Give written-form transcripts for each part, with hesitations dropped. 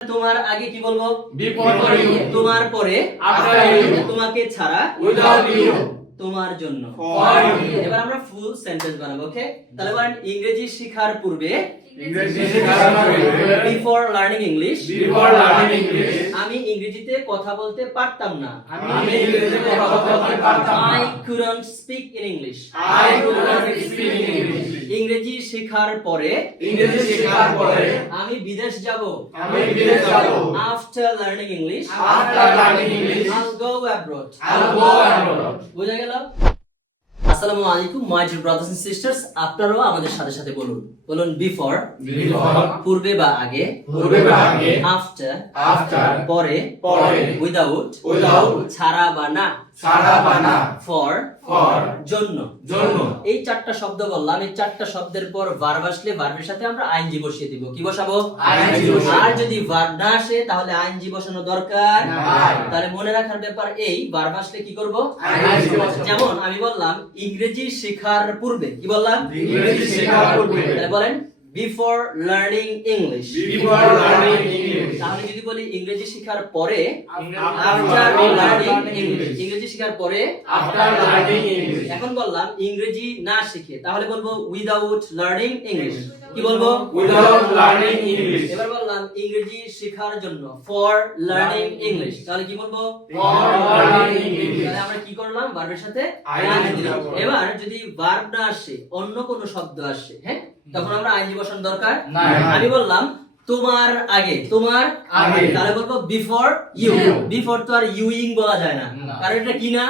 তোমার আগে কি বলবো? Before you. তোমার পরে After you. তোমাকে ছাড়া Without you. তোমার জন্য। For you. এবার আমরা ফুল সেন্টেন্স বানাবো, ওকে? তাহলে বলেন ইংরেজি শেখার পূর্বে ইংরেজি শেখার পূর্বে before learning English Before learning English. আমি ইংরেজিতে কথা বলতে পারতাম না। আমি ইংরেজিতে কথা বলতে পারতাম না। I couldn't speak in English. I could not speak in English. ইংরেজি শেখার পরে ইংরেজি শেখার পরে আমি বিদেশ যাব। আমি বিদেশ যাব। After learning English After learning English, I'll go abroad. I'll go abroad. বুঝা গেল? আসসালামু আলাইকুম my dear brothers and sisters, আপনারাও আমাদের সাথে সাথে বলুন বিফোর Before, পূর্বে বা আগে, পূর্বে বা আগে, আফটার after, পরে, পরে, উইদাউট without, ছাড়া বা না, ছাড়া বা না, ফর for, জন্য। জন্য। এই চারটা শব্দ বললাম, এই চারটা শব্দের পর ভার্ব আসলে ভার্বের সাথে আমরা আইএনজি বসিয়ে দিব। কি বসাবো? ING বসাবো। আর যদি ভার্ব না আসে তাহলে আইএনজি বসানো দরকার নাই। তাহলে মনে রাখার ব্যাপার এই ভার্ব আসলে কি করব? ING বসাবো। যেমন আমি বললাম ইংরেজি শেখার পূর্বে, কি বললাম? ইংরেজি শেখার পূর্বে। তাহলে বলেন before learning English. Before learning English. তাহলে যদি বলি ইংরেজি শেখার পরে, After after learning learning English. English. ইংরেজি শেখার পরে, After learning English. এখন বললাম ইংরেজি না শিখে, তাহলে বলবো উইদাউট লার্নিং ইংলিশ। কি বলবো? Without learning English. এবার বললাম ইংরেজি শেখার জন্য ফর লার্নিং ইংলিশ, তাহলে কি বলবো? For learning English. তাহলে আমরা কি করলাম? ভার্বের সাথে ING আইএনজি দিলাম। বসাবো। এবার যদি ভার্ব না আসে, অন্য কোনো শব্দ আসে, হ্যাঁ, তখন আমরা আইএনজি বসানোর দরকার নাই। আমি বললাম তোমার আগে, তোমার আগে। তাহলে বলবো বিফোর ইউ। You. বিফোর তো আর ইউইং বলা যায় না, না। কারণ এটা কি না?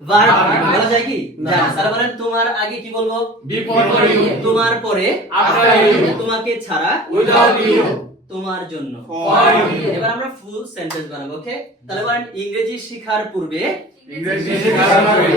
ভার্ব। Verb। বলা যায় কি? না। যায় না। তাহলে বলেন তোমার আগে কি বলবো? Before you. তোমার পরে After you. তোমাকে ছাড়া Without you. তোমার জন্য। For you. এবার আমরা ফুল সেন্টেন্স বানাবো, ওকে? তাহলে বলেন ইংরেজি শেখার পূর্বে ইংরেজি শেখার পূর্বে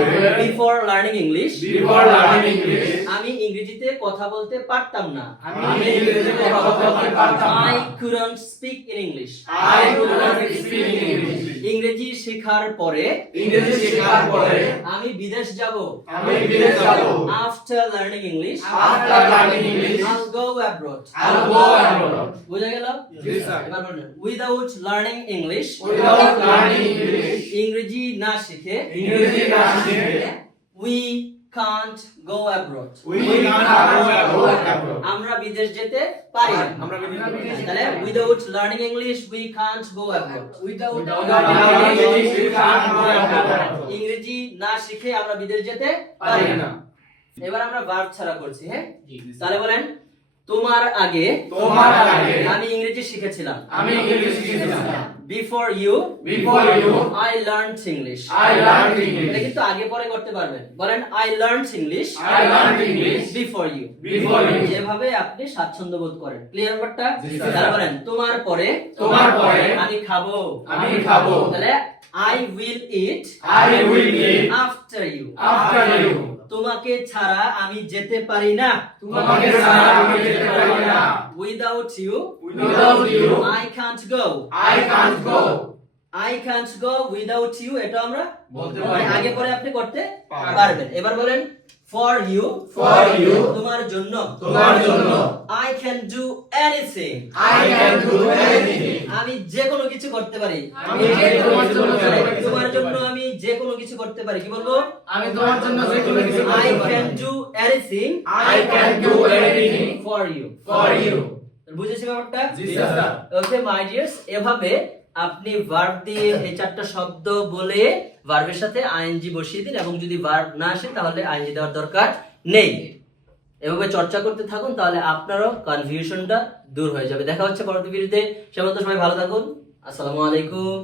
before learning English Before learning English, আমি ইংরেজিতে কথা বলতে পারতাম না। আমি ইংরেজিতে কথা বলতে পারতাম না। I couldn't speak in English. I could not speak in English. ইংরেজি শেখার পরে ইংরেজি শেখার পরে আমি বিদেশ যাব। আমি বিদেশ যাব। After learning English After learning English, I'll go abroad. I'll go abroad. বুঝা গেল? জি, স্যার। এবার বলুন without learning English Without learning English, ইংরেজি না শিখে ইংরেজি না শিখে we can't go abroad. we cannot go abroad. আমরা বিদেশ যেতে পারি না। আমরা বিদেশ তাহলে without learning English we can't go abroad. Without learning English, we cannot go abroad. ইংরেজি না শিখে আমরা বিদেশ যেতে পারি পারি না। না। এবার আমরা ভার্ব ছাড়া করছি, হ্যাঁ? তাহলে বলেন তোমার আগে তোমার আগে আমি ইংরেজি শিখেছিলাম। আমি ইংরেজি শিখেছিলাম। Before you Before you, I learned English. I learned এটা English. কিন্তু আগে পরে করতে পারবেন। বলেন I learned English I learned English before you. before you. যেভাবে আপনি স্বাচ্ছন্দ্য বোধ করেন। ক্লিয়ার ব্যাপারটা? জি, স্যার। তাহলে বলেন তোমার পরে তোমার পরে আমি খাবো। আমি খাবো। তাহলে I will eat I will eat after you. after you. তোমাকে ছাড়া আমি যেতে পারি না। তোমাকে ছাড়া আমি যেতে পারি না। Without you Without you, I can't go. I can't go. I can't go without you, এটা আমরা বলতে পারি। আগে পরে আপনি করতে পারবেন। পারবেন। এবার বলেন for you For you, তোমার জন্য তোমার জন্য I can do anything. I can do anything. আমি যে কোনো কিছু করতে পারি। আমি যে তোমার জন্য তোমার জন্য আমি যে কোনো কিছু করতে পারি। কি বলবো? আমি তোমার জন্য যে কোনো কিছু I can do anything I can do anything for you. for you. বুঝেছি ব্যাপারটা? জি স্যার। ওকে মাই ডিয়ার্স, এভাবে আপনি ভার্ব দিয়ে এই চারটা শব্দ বলে ভার্বের সাথে আইএনজি বসিয়ে দিন এবং যদি ভার্ব না আসে তাহলে আইএনজি দেওয়ার দরকার নেই। এভাবে চর্চা করতে থাকুন, তাহলে আপনারও কনফিউশনটা দূর হয়ে যাবে। দেখা হচ্ছে পরবর্তী ভিডিওতে। সে পর্যন্ত সবাই ভালো থাকুন। আসসালামু আলাইকুম।